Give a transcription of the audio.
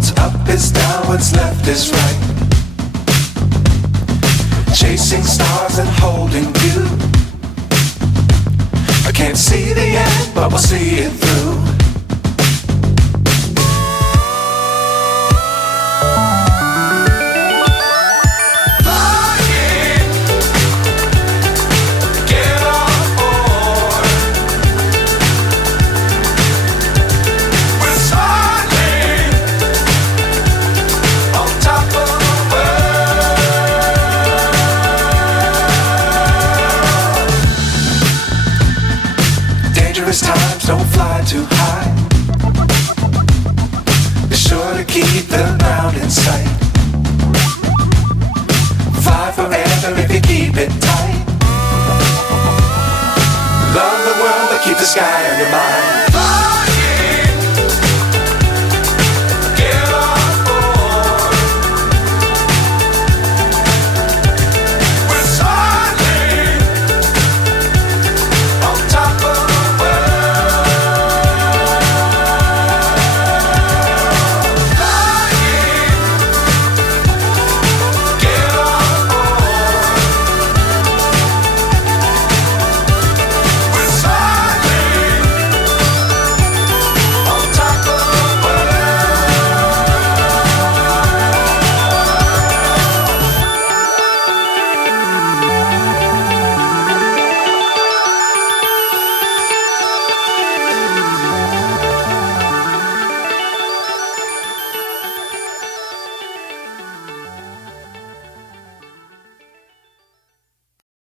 What's up is down, what's left is right. Chasing stars and holding you. I can't see the end, but we'll see it through. Dangerous times, don't fly too high. Be sure to keep the ground in sight. Fly forever if you keep it tight. Love the world, but keep the sky on your mind.